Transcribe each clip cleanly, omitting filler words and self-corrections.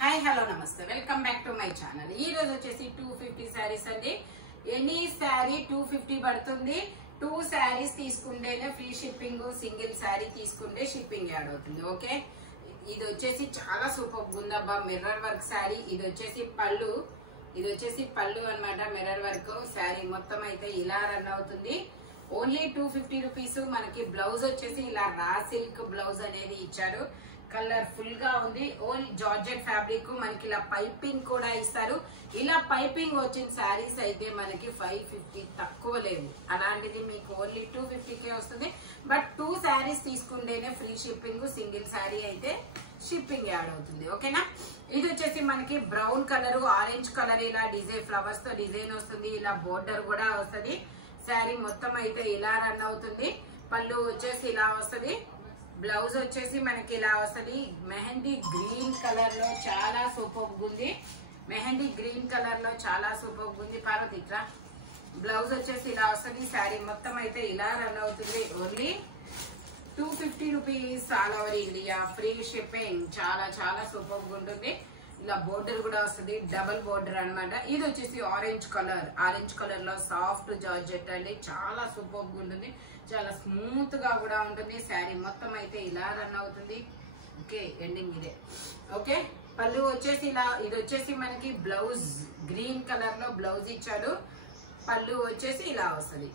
Hi hello నమస్తే welcome back to my channel. ఈ రోజు వచ్చేసి 250 శారీస్ అండి. ఎనీ శారీ 250 పడుతుంది. 2 శారీస్ తీసుకుంటేనే ఫ్రీ షిప్పింగ్, సింగిల్ శారీ తీసుకుంటే షిప్పింగ్ యాడ్ అవుతుంది. ఓకే, ఇది వచ్చేసి చాలా సూపర్ ఉందబ్బా. Mirror work sari. ఇది వచ్చేసి పళ్ళు అన్నమాట. మిర్రర్ వర్క్ శారీ మొత్తం అయితే ఇలా రన్ అవుతుంది. Only 250 rupees. మనకి బ్లౌజ్ వచ్చేసి ఇలా రా సిల్క్ బ్లౌజ్ అనేది ఇచ్చారు. కలర్ ఫుల్ గా ఉంది. Only georgette fabric. మనకి ఇలా పైపింగ్ కూడా ఇస్తారు. ఇలా పైపింగ్ వచ్చిన శారీస్ అయితే మనకి 550 తక్కువ లేవు. అలాంటిది మీకు ఓన్లీ 250కే వస్తుంది. బట్ 2 శారీస్ తీసుకుంటేనే ఫ్రీ షిప్పింగ్, సింగిల్ శారీ అయితే షిప్పింగ్ యాడ్ అవుతుంది. ఓకేనా. ఇది వచ్చేసి మనకి బ్రౌన్ కలర్, ఆరెంజ్ కలర్ ఇలా డిజైన్ ఫ్లవర్స్ తో డిజైన్ వస్తుంది. ఇలా బోర్డర్ కూడా వస్తుంది. శారీ మొత్తం అయితే ఇలా రన్ అవుతుంది. పళ్ళు వచ్చేసి ఇలా వస్తుంది. బ్లౌజ్ వచ్చేసి మనకి ఇలా వస్తుంది. మెహందీ గ్రీన్ కలర్ లో చాలా సూపర్ ఉంది. మెహందీ గ్రీన్ కలర్ లో చాలా సూపర్ ఉంది. పార్వతి ఇట్లా బ్లౌజ్ వచ్చేసి ఇలా వస్తుంది. శారీ మొత్తం అయితే ఇలా రన్ అవుతుంది. Only 250 rupees all over India free shipping. చాలా చాలా సూపర్ ఉంటుంది. ఇలా బోర్డర్ కూడా వస్తుంది. డబుల్ బోర్డర్ అన్నమాట. ఇది వచ్చేసి ఆరెంజ్ కలర్ లో సాఫ్ట్ జార్జెట్ అండి. చాలా సూపర్ ఉంటుంది. చాలా స్మూత్ గా కూడా ఉంటుంది. శారీ మొత్తం అయితే ఇలా రన్ అవుతుంది. ఓకే, ఎండింగ్ ఇదే. ఓకే, పళ్ళు వచ్చేసి ఇలా. ఇది వచ్చేసి మనకి బ్లౌజ్ గ్రీన్ కలర్ లో బ్లౌజ్ ఇచ్చాడు. పళ్ళు వచ్చేసి ఇలా వస్తుంది.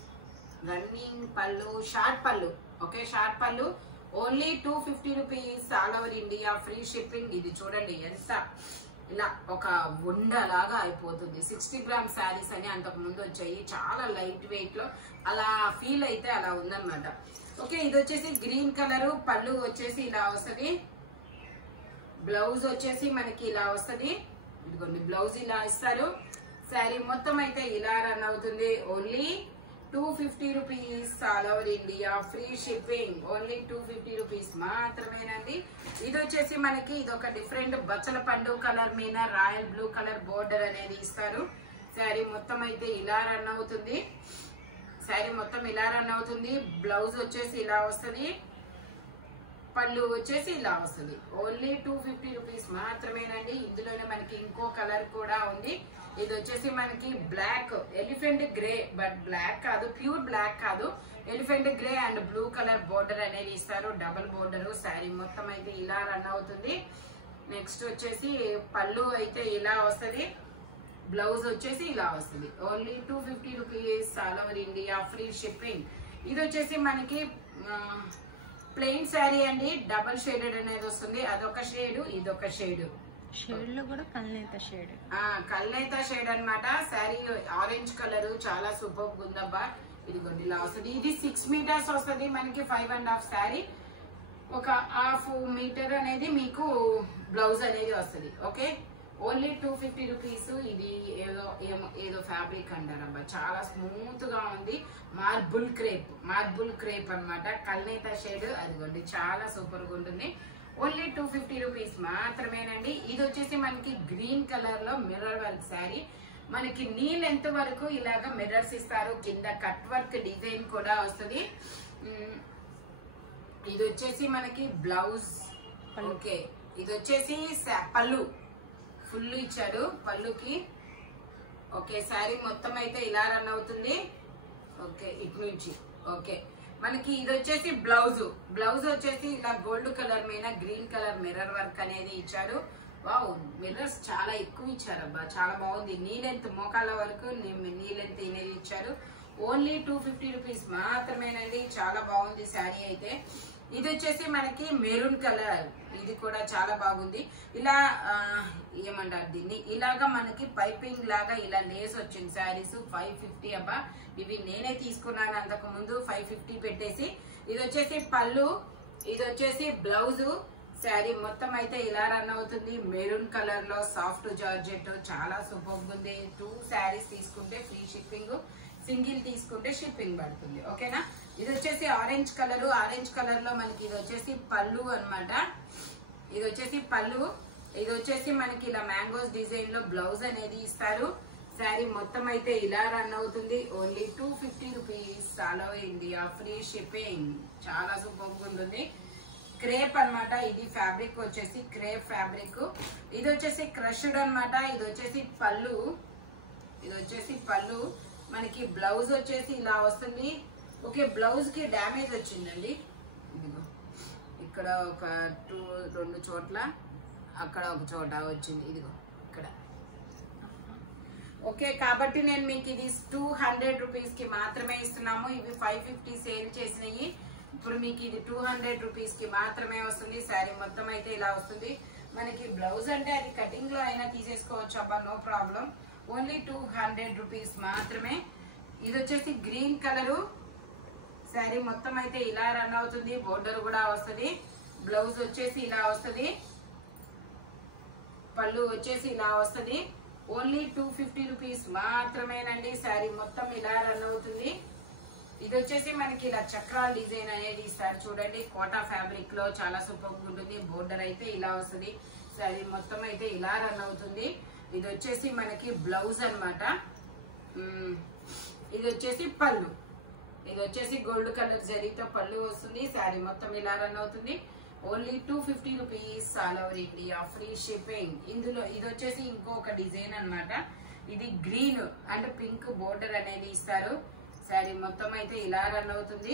రన్నింగ్ పళ్ళు, షార్ట్ పళ్ళు. ఓకే, షార్ట్ పళ్ళు. Only 250 rupees all over India free shipping. ఇది చూడండి ఎంత ఇలా ఒక ఉండలాగా అయిపోతుంది. 60 గ్రామ్ శారీస్ అని అంతకు ముందు వచ్చాయి. చాలా లైట్ వెయిట్ లో అలా ఫీల్ అయితే అలా ఉందన్నమాట. ఓకే, ఇది వచ్చేసి గ్రీన్ కలర్. పళ్ళు వచ్చేసి ఇలా వస్తుంది. బ్లౌజ్ వచ్చేసి మనకి ఇలా వస్తుంది. ఇదిగోండి బ్లౌజ్ ఇలా ఇస్తారు. శారీ మొత్తం అయితే ఇలా రన్ అవుతుంది. Only 250 rupees all over India free shipping. Only 250 rupees మాత్రమేనండి. ఇది వచ్చేసి మనకి ఇదొక డిఫరెంట్ బచ్చల పండు కలర్ మీద రాయల్ బ్లూ కలర్ బోర్డర్ అనేది ఇస్తారు. శారీ మొత్తం అయితే ఇలా రన్ అవుతుంది. బ్లౌజ్ వచ్చేసి ఇలా వస్తుంది. పళ్ళు వచ్చేసి ఇలా వస్తుంది. ఓన్లీ 250 రూపీస్ మాత్రమేనండి. ఇందులోనే మనకి ఇంకో కలర్ కూడా ఉంది. ఇది వచ్చేసి మనకి black elephant grey, but black కాదు, ప్యూర్ బ్లాక్ కాదు, elephant grey and blue colour border అనేది ఇస్తారు. Double border. శారీ మొత్తం అయితే ఇలా రన్ అవుతుంది. నెక్స్ట్ వచ్చేసి పళ్ళు అయితే ఇలా వస్తుంది. బ్లౌజ్ వచ్చేసి ఇలా వస్తుంది. Only 250 rupees all over India free shipping. ఇది వచ్చేసి మనకి ప్లెయిన్ శారీ అండి. డబల్ షేడెడ్ అనేది వస్తుంది. అదొక షేడ్, ఇదొక షేడ్. షేడ్ లో కూడా కల్నేత షేడ్ అన్నమాట. శారీ ఆరెంజ్ కలర్ చాలా సూపర్ ఉందబ్బా. ఇదిగోండి ఇలా వస్తుంది. ఇది 6 మీటర్స్ వస్తుంది మనకి. 5.5 శారీ. ఒక హాఫ్ మీటర్ అనేది మీకు బ్లౌజ్ అనేది వస్తుంది. Okay, only 250 rupees. ఇది ఏదో ఫ్యాబ్రిక్ అంటారబ్బా. చాలా స్మూత్ గా ఉంది. మార్బుల్ క్రేప్ అన్నమాట. కల్నేత షేడ్. అదిగోండి చాలా సూపర్ గా ఉంటుంది. ఓన్లీ 250 రూపీస్ మాత్రమేనండి. ఇది వచ్చేసి మనకి గ్రీన్ కలర్ లో మిర్రర్ వర్క్ శారీ. మనకి నీ లెంత్ వరకు ఇలాగా మిర్రర్స్ ఇస్తారు. కింద కట్ వర్క్ డిజైన్ కూడా వస్తుంది. ఇది వచ్చేసి మనకి బ్లౌజ్. ఓకే, ఇది వచ్చేసి పళ్ళు ఫుల్ ఇచ్చాడు పళ్ళుకి. ఓకే, శారీ మొత్తం అయితే ఇలా రన్ అవుతుంది. ఓకే, ఇటు నుంచి. ఓకే, మనకి ఇది వచ్చేసి బ్లౌజ్ వచ్చేసి ఇలా గోల్డ్ కలర్ మీద గ్రీన్ కలర్ మిర్రర్ వర్క్ అనేది ఇచ్చాడు. వావ్, మిర్రర్స్ చాలా ఎక్కువ ఇచ్చారబ్బా. చాలా బాగుంది. నీ లెంత్ మోకాళ్ళ వరకు నీ లెంత్ అనేది ఇచ్చారు. ఓన్లీ 250 రూపీస్ మాత్రమేనండి. చాలా బాగుంది శారీ అయితే. ఇది వచ్చేసి మనకి మెరూన్ కలర్. ఇది కూడా చాలా బాగుంది. ఇలా ఏమంటారు దీన్ని, ఇలాగా మనకి పైపింగ్ లాగా ఇలా లేస్ వచ్చింది. శారీస్ 550 అబ్బా. ఇవి నేనే తీసుకున్నాను అంతకు ముందు 550 పెట్టేసి. ఇది వచ్చేసి పళ్ళు, ఇది వచ్చేసి బ్లౌజ్. శారీ మొత్తం అయితే ఇలా రన్ అవుతుంది. మెరూన్ కలర్ లో సాఫ్ట్ జార్జెట్. చాలా సూపర్ ఉంది. 2 శారీస్ తీసుకుంటే ఫ్రీ షిప్పింగ్, సింగిల్ తీసుకుంటే షిప్పింగ్ పడుతుంది. ఓకేనా. ఇది వచ్చేసి ఆరెంజ్ కలర్ లో మనకి ఇది వచ్చేసి పళ్ళు అన్నమాట. ఇది వచ్చేసి మనకి ఇలా మ్యాంగోస్ డిజైన్ లో బ్లౌజ్ అనేది ఇస్తారు. శారీ మొత్తం అయితే ఇలా రన్ అవుతుంది. Only 250 rupees all over India free shipping. చాలా సూపర్ ఉంటుంది. క్రేప్ అన్నమాట. ఇది ఫ్యాబ్రిక్ వచ్చేసి క్రేప్ ఫ్యాబ్రిక్. ఇది వచ్చేసి క్రష్డ్ అన్నమాట. ఇది వచ్చేసి పళ్ళు. ఇది వచ్చేసి పళ్ళు. మనకి బ్లౌజ్ వచ్చేసి ఇలా వస్తుంది. ఓకే, బ్లౌజ్ కి డ్యామేజ్ వచ్చిందండి. ఇదిగో ఇక్కడ ఒక 2 చోట్ల, అక్కడ ఒక చోట వచ్చింది. ఇదిగో ఇక్కడ. ఓకే, కాబట్టి నేను మీకు ఇది 200 రూపీస్ కి మాత్రమే ఇస్తున్నాము. ఇవి 550 సేల్ చేసినవి. ఇప్పుడు మీకు ఇది 200 రూపీస్ కి మాత్రమే వస్తుంది. శారీ మొత్తం అయితే ఇలా వస్తుంది. మనకి బ్లౌజ్ అంటే అది కటింగ్ లో అయినా తీసేసుకోవచ్చు అబ్బా, నో ప్రాబ్లం. ఓన్లీ 200 రూపీస్ మాత్రమే. ఇది వచ్చేసి గ్రీన్ కలరు. శారీ మొత్తం అయితే ఇలా రన్ అవుతుంది. బోర్డర్ కూడా వస్తుంది. బ్లౌజ్ వచ్చేసి ఇలా వస్తుంది. పళ్ళు వచ్చేసి ఇలా వస్తుంది. ఓన్లీ 250 రూపీస్ మాత్రమేనండి. శారీ మొత్తం ఇలా రన్ అవుతుంది. ఇది వచ్చేసి మనకి ఇలా చక్రాల డిజైన్ అనేది ఇస్తారు చూడండి. కోటా ఫ్యాబ్రిక్ లో చాలా సూపర్ ఉంటుంది. బోర్డర్ అయితే ఇలా వస్తుంది. శారీ మొత్తం అయితే ఇలా రన్ అవుతుంది. ఇది వచ్చేసి మనకి బ్లౌజ్ అన్నమాట. ఇది వచ్చేసి పళ్ళు. ఇది వచ్చేసి గోల్డ్ కలర్ జరీతో పళ్ళు వస్తుంది. శారీ మొత్తం ఇలా రన్ అవుతుంది. Only 250 rupees all over India, free shipping. ఇందులో ఇది వచ్చేసి ఇంకొక డిజైన్ అన్నమాట. ఇది గ్రీన్ అండ్ పింక్ బోర్డర్ అనేది ఇస్తారు. శారీ మొత్తం అయితే ఇలా రన్ అవుతుంది.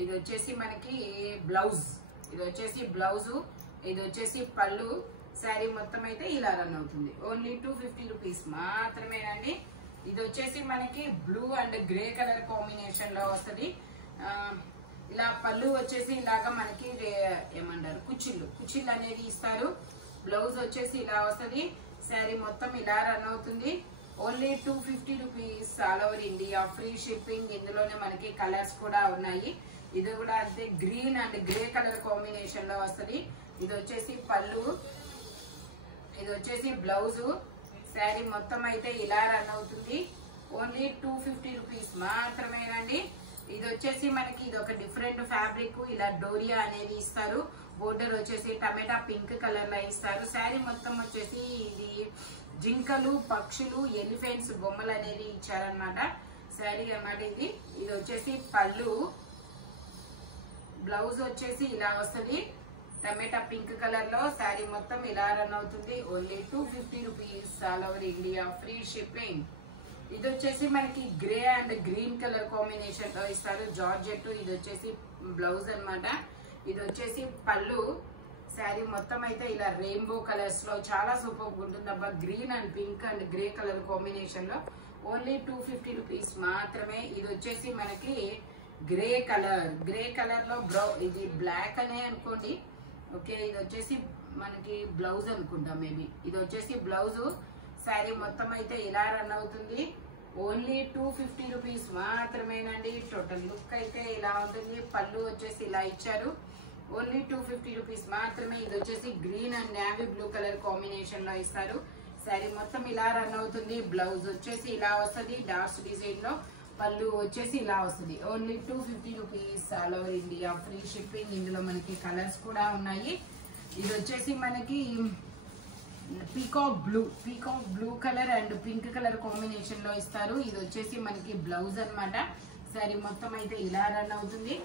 ఇది వచ్చేసి మనకి బ్లౌజ్. ఇది వచ్చేసి బ్లౌజ్. ఇది వచ్చేసి పళ్ళు. శారీ మొత్తం అయితే ఇలా రన్ అవుతుంది. ఓన్లీ 250 రూపీస్ మాత్రమేనండి. ఇది వచ్చేసి మనకి blue and grey colour combination లో వస్తుంది. ఇలా పళ్ళు వచ్చేసి ఇలాగా మనకి ఏమంటారు కుచ్చిళ్ళు అనేది ఇస్తారు. బ్లౌజ్ వచ్చేసి ఇలా వస్తుంది. శారీ మొత్తం ఇలా రన్ అవుతుంది. Only 250 rupees all over India, free shipping. ఇందులోనే మనకి కలర్స్ కూడా ఉన్నాయి. ఇది కూడా అంతే, green and grey colour combination లో వస్తుంది. ఇది వచ్చేసి పళ్ళు. ఇది వచ్చేసి బ్లౌజ్. శారీ మొత్తం అయితే ఇలా రన్ అవుతుంది. ఓన్లీ 250 రూపీస్ మాత్రమేనండి. ఇది వచ్చేసి మనకి ఇది ఒక డిఫరెంట్ ఫ్యాబ్రిక్. ఇలా డోరియా అనేది ఇస్తారు. బోర్డర్ వచ్చేసి టమాటా పింక్ కలర్ లో ఇస్తారు. శారీ మొత్తం వచ్చేసి ఇది జింకలు, పక్షులు, ఎలిఫెంట్స్ బొమ్మలు అనేది ఇచ్చారనమాట. శారీ అన్నమాట ఇది. ఇది వచ్చేసి పళ్ళు. బ్లౌజ్ వచ్చేసి ఇలా వస్తుంది టమాటా పింక్ కలర్ లో. శారీ మొత్తం ఇలా రన్ అవుతుంది. Only 250 rupees all over India, free shipping. ఇది వచ్చేసి మనకి grey and green colour combination లో ఇస్తారు. జార్జెట్. ఇది వచ్చేసి బ్లౌజ్ అన్నమాట. ఇది వచ్చేసి పళ్ళు. శారీ మొత్తం అయితే ఇలా రెయిన్బో కలర్స్ లో చాలా సూపర్ ఉంటుంది అబ్బా. Green and pink and grey colour combination లో ఓన్లీ 250 రూపీస్ మాత్రమే. ఇది వచ్చేసి మనకి గ్రే కలర్. గ్రే కలర్ లో ఇది బ్లాక్ అనే అనుకోండి. ఓకే, ఇది వచ్చేసి మనకి బ్లౌజ్ అనుకుంటా మేబీ. ఇది వచ్చేసి బ్లౌజ్. శారీ మొత్తం అయితే ఇలా రన్ అవుతుంది. ఓన్లీ 250 రూపీస్ మాత్రమేనండి. టోటల్ లుక్ అయితే ఇలా ఉంటుంది. పళ్ళు వచ్చేసి ఇలా ఇచ్చారు. ఓన్లీ 250 రూపీస్ మాత్రమే. ఇది వచ్చేసి green and navy blue colour combination లో ఇస్తారు. శారీ మొత్తం ఇలా రన్ అవుతుంది. బ్లౌజ్ వచ్చేసి ఇలా వస్తుంది డార్క్ డిజైన్ లో. పళ్ళు వచ్చేసి ఇలా వస్తుంది. Only 250 rupees all over India, free shipping. ఇందులో మనకి కలర్స్ కూడా ఉన్నాయి. ఇది వచ్చేసి మనకి peacock blue colour and pink colour combination లో ఇస్తారు. ఇది వచ్చేసి మనకి బ్లౌజ్ అన్నమాట. శారీ మొత్తం అయితే ఇలా రన్ అవుతుంది.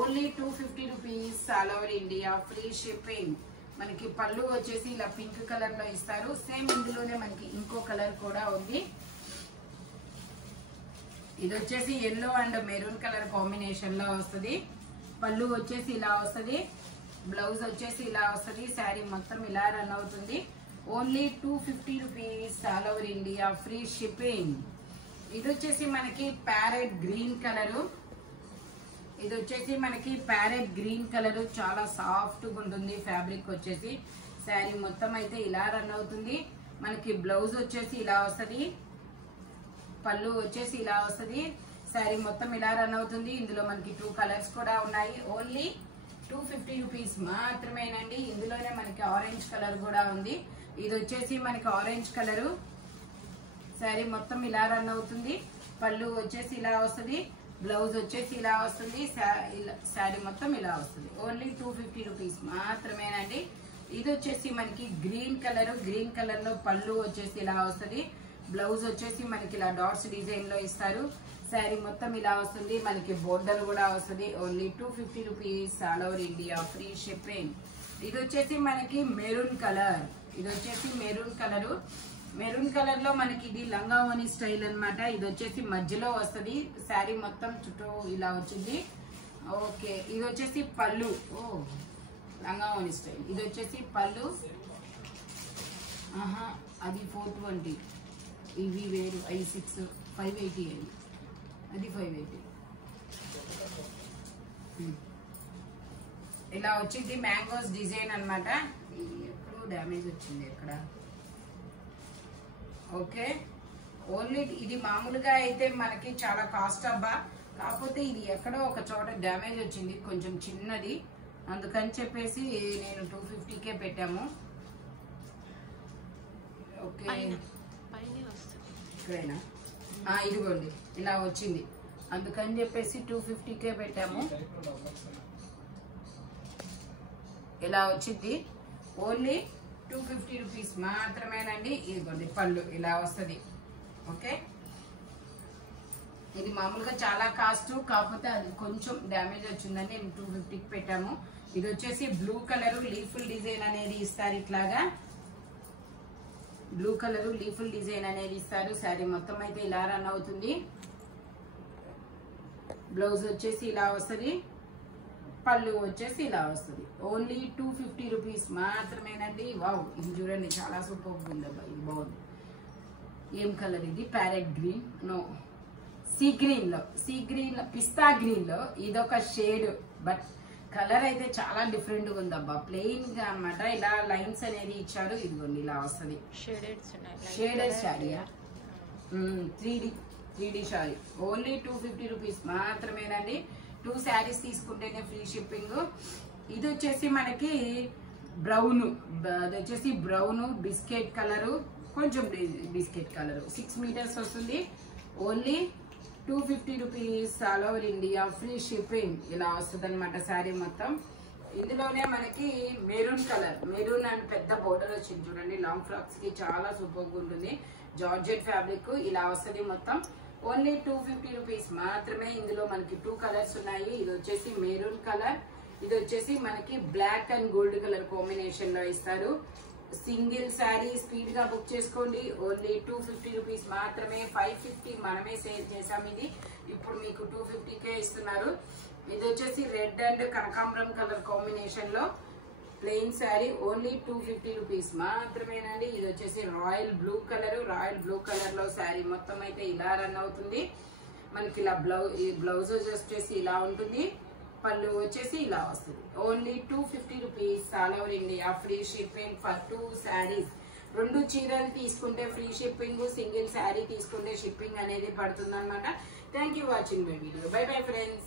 Only 250 rupees all over India, free shipping. మనకి పళ్ళు వచ్చేసి ఇలా పింక్ కలర్ లో ఇస్తారు. సేమ్ ఇందులోనే మనకి ఇంకో కలర్ కూడా ఉంది. ఇది వచ్చేసి yellow and maroon colour combination లో వస్తుంది. పళ్ళు వచ్చేసి ఇలా వస్తుంది. బ్లౌజ్ వచ్చేసి ఇలా వస్తుంది. శారీ మొత్తం ఇలా రన్ అవుతుంది. Only 250 rupees all over India, free shipping. ఇది వచ్చేసి మనకి ప్యారెట్ గ్రీన్ కలరు. ఇది వచ్చేసి మనకి ప్యారెట్ గ్రీన్ కలర్. చాలా సాఫ్ట్ గా ఉంటుంది ఫ్యాబ్రిక్ వచ్చేసి. శారీ మొత్తం అయితే ఇలా రన్ అవుతుంది. మనకి బ్లౌజ్ వచ్చేసి ఇలా వస్తుంది. పళ్ళు వచ్చేసి ఇలా వస్తుంది. శారీ మొత్తం ఇలా రన్ అవుతుంది. ఇందులో మనకి 2 కలర్స్ కూడా ఉన్నాయి. ఓన్లీ 250 రూపీస్ మాత్రమేనండి. ఇందులోనే మనకి ఆరెంజ్ కలర్ కూడా ఉంది. ఇది వచ్చేసి మనకి ఆరెంజ్ కలరు. శారీ మొత్తం ఇలా రన్ అవుతుంది. పళ్ళు వచ్చేసి ఇలా వస్తుంది. బ్లౌజ్ వచ్చేసి ఇలా వస్తుంది. శారీ మొత్తం ఇలా వస్తుంది. ఓన్లీ 250 రూపీస్ మాత్రమేనండి. ఇది వచ్చేసి మనకి గ్రీన్ కలర్. గ్రీన్ కలర్ లో పళ్ళు వచ్చేసి ఇలా వస్తుంది. బ్లౌజ్ వచ్చేసి మనకి ఇలా డాట్స్ డిజైన్ లో ఇస్తారు. శారీ మొత్తం ఇలా వస్తుంది. మనకి బోర్డర్ కూడా వస్తుంది. Only 250 rupees, all over India free shipping. ఇది వచ్చేసి మనకి మెరూన్ కలర్. ఇది వచ్చేసి మెరూన్ కలర్. మెరూన్ కలర్ లో మనకి ఇది లంగావోని స్టైల్ అన్నమాట. ఇది వచ్చేసి మధ్యలో వస్తుంది. శారీ మొత్తం చుట్టూ ఇలా వచ్చింది. ఓకే, ఇది వచ్చేసి పళ్ళు. ఓ లంగావోని స్టైల్. ఇది వచ్చేసి పళ్ళు. అది 420. ఇవి వేరు. I6 580 అండి. అది 580. ఇలా వచ్చింది. మ్యాంగోస్ డిజైన్ అన్నమాట. ఎక్కడో డ్యామేజ్ వచ్చింది ఎక్కడ. ఓకే, ఓన్లీ ఇది మామూలుగా అయితే మనకి చాలా కాస్ట్ అబ్బా. కాకపోతే ఇది ఎక్కడో ఒక చోట డ్యామేజ్ వచ్చింది, కొంచెం చిన్నది. అందుకని చెప్పేసి నేను 250కే పెట్టాము. ఓకే, ఇక్కడైనా ఇదిగోండి ఇలా వచ్చింది. అందుకని చెప్పేసి 250కే పెట్టాము. ఇలా వచ్చింది. ఓన్లీ 250 రూపీస్ మాత్రమేనండి. ఇదిగోండి పళ్ళు ఇలా వస్తుంది. ఓకే, ఇది మామూలుగా చాలా కాస్ట్, కాకపోతే అది కొంచెం డ్యామేజ్ వచ్చిందని నేను 250కి పెట్టాము. ఇది వచ్చేసి బ్లూ కలర్ లీఫుల్ డిజైన్ అనేది ఇస్తారు. ఇట్లాగా బ్లూ కలర్ లీఫుల్ డిజైన్ అనేది ఇస్తారు. శారీ మొత్తం అయితే ఇలా రన్ అవుతుంది. బ్లౌజ్ వచ్చేసి ఇలా వస్తుంది. పళ్ళు వచ్చేసి ఇలా వస్తుంది. ఓన్లీ 250 రూపీస్ మాత్రమేనండి. వావ్, ఇది చూడండి చాలా సూపర్ ఉందబ్బా. ఇది బాగుంది. ఏం కలర్ ఇది? Parrot green, no sea green లో, పిస్తా గ్రీన్ లో ఇదొక షేడ్. బట్ కలర్ అయితే చాలా డిఫరెంట్ గా ఉందబ్బా. ప్లెయిన్ గా అన్నమాట. ఇలా లైన్స్ అనేది ఇచ్చారు. ఇదిగోండి ఇలా వస్తుంది. షేడెడ్ శారీయా? 3D శారీ. ఓన్లీ 250 రూపీస్ మాత్రమేనండి. 2 శారీస్ తీసుకుంటేనే ఫ్రీ షిప్పింగ్. ఇది వచ్చేసి మనకి బ్రౌన్. అది వచ్చేసి బ్రౌన్ బిస్కెట్ కలరు, కొంచెం బిస్కెట్ కలరు. 6 మీటర్స్ వస్తుంది. Only 250 rupees, all over India free shipping. ఇలా వస్తుంది అనమాట శారీ మొత్తం. ఇందులోనే మనకి మెరూన్ కలర్, మెరూన్ అండ్ పెద్ద బోర్డర్ వచ్చింది చూడండి. లాంగ్ ఫ్రాక్స్ కి చాలా సూపర్ గా ఉంటుంది. జార్జెట్ ఫ్యాబ్రిక్ ఇలా వస్తుంది మొత్తం. ఓన్లీ 250 రూపీస్ మాత్రమే. ఇందులో మనకి 2 కలర్స్ ఉన్నాయి. ఇది వచ్చేసి మెరూన్ కలర్, ఇది వచ్చేసి మనకి black and gold colour combination లో ఇస్తారు. సింగిల్ శారీ స్పీడ్ గా బుక్ చేసుకోండి. ఓన్లీ 250 రూపీస్ మాత్రమే. 550 మనమే సేల్ చేసాం. ఇది ఇప్పుడు మీకు 250కే ఇస్తున్నారు. ఇది వచ్చేసి రెడ్ అండ్ కనకాంబరం కలర్ కాంబినేషన్ లో ప్లెయిన్ శారీ. ఓన్లీ 250 రూపీస్ మాత్రమేనండి. ఇది వచ్చేసి royal blue colour. Royal blue colour లో శారీ మొత్తం అయితే ఇలా రన్ అవుతుంది. మనకి ఇలా బ్లౌజ్ వచ్చేసి ఇలా ఉంటుంది. పళ్ళు వచ్చేసి ఇలా వస్తుంది. Only 250 rupees, all over India free shipping for 2 saris. 2 చీరలు తీసుకుంటే ఫ్రీ షిప్పింగ్, సింగిల్ శారీ తీసుకుంటే షిప్పింగ్ అనేది పడుతుంది అనమాట. Thank you watching my video. By bye friends.